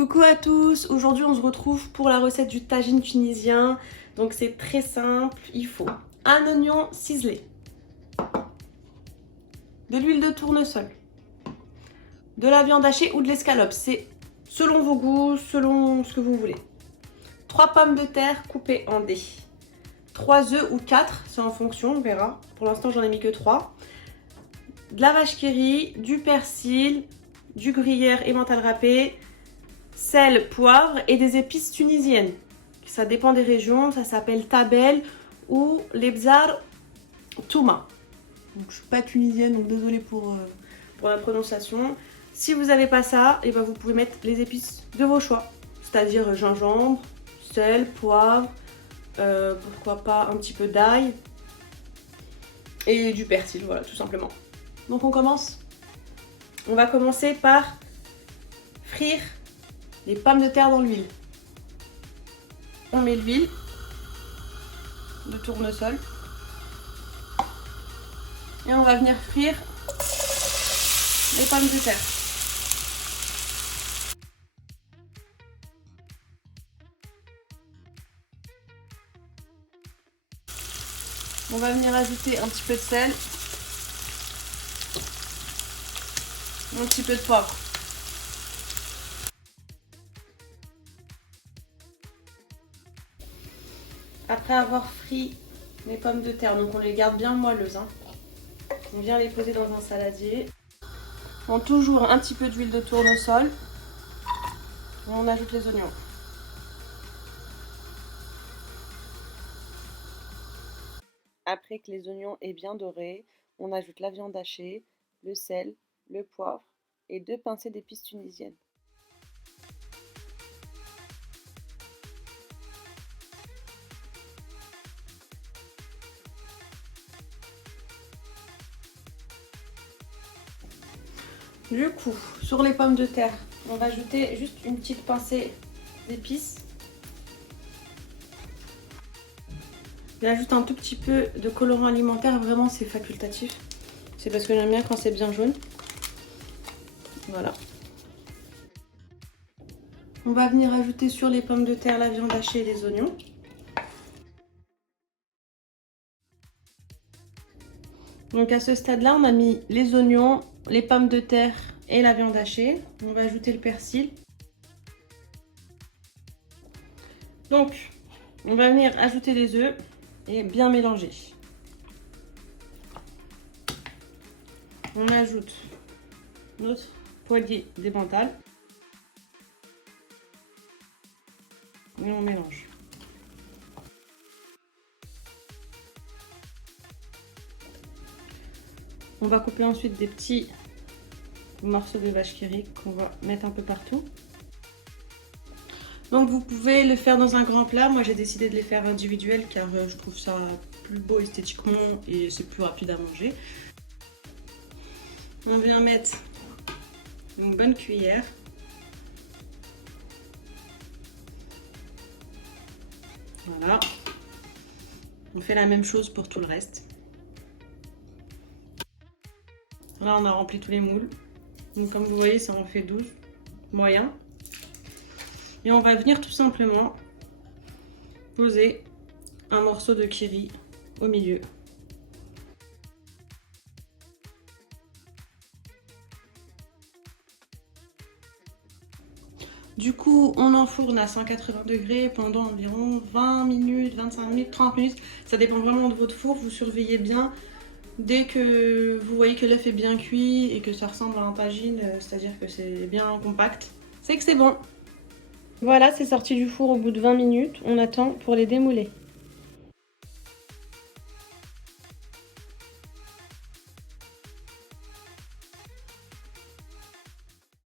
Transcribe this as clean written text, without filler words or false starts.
Coucou à tous, aujourd'hui on se retrouve pour la recette du tagine tunisien. Donc c'est très simple, il faut un oignon ciselé, de l'huile de tournesol, de la viande hachée ou de l'escalope, c'est selon vos goûts, selon ce que vous voulez. 3 pommes de terre coupées en dés, 3 œufs ou 4, c'est en fonction, on verra. Pour l'instant j'en ai mis que 3. De la vache qui rit, du persil, du gruyère et mental râpé, sel, poivre et des épices tunisiennes. Ça dépend des régions, ça s'appelle tabel ou lebzar touma. Donc, je ne suis pas tunisienne, donc désolée pour la prononciation. Si vous n'avez pas ça, et ben vous pouvez mettre les épices de vos choix, c'est-à-dire gingembre, sel, poivre, pourquoi pas un petit peu d'ail et du persil, voilà, tout simplement. Donc on commence. On va commencer par frire les pommes de terre dans l'huile. On met l'huile de tournesol et on va venir frire les pommes de terre. On va venir ajouter un petit peu de sel, un petit peu de poivre. Après avoir frit les pommes de terre, donc on les garde bien moelleuses, hein. On vient les poser dans un saladier. On toujours un petit peu d'huile de tournesol. On ajoute les oignons. Après que les oignons aient bien doré, on ajoute la viande hachée, le sel, le poivre et 2 pincées d'épices tunisiennes. Du coup, sur les pommes de terre, on va ajouter juste une petite pincée d'épices. J'ajoute un tout petit peu de colorant alimentaire, vraiment c'est facultatif. C'est parce que j'aime bien quand c'est bien jaune. Voilà. On va venir ajouter sur les pommes de terre la viande hachée et les oignons. Donc à ce stade-là, on a mis les oignons, les pommes de terre et la viande hachée. On va ajouter le persil. Donc, on va venir ajouter les œufs et bien mélanger. On ajoute notre poêlée d'emmental et on mélange. On va couper ensuite des petits morceaux de vache qui rit qu'on va mettre un peu partout. Donc vous pouvez le faire dans un grand plat. Moi j'ai décidé de les faire individuels car je trouve ça plus beau esthétiquement et c'est plus rapide à manger. On vient mettre une bonne cuillère. Voilà. On fait la même chose pour tout le reste. Là, on a rempli tous les moules. Donc, comme vous voyez, ça en fait 12, moyen. Et on va venir tout simplement poser un morceau de kiri au milieu. Du coup, on enfourne à 180 degrés pendant environ 20 minutes, 25 minutes, 30 minutes. Ça dépend vraiment de votre four. Vous surveillez bien. Dès que vous voyez que l'œuf est bien cuit et que ça ressemble à un tagine, c'est-à-dire que c'est bien compact, c'est que c'est bon. Voilà, c'est sorti du four au bout de 20 minutes. On attend pour les démouler.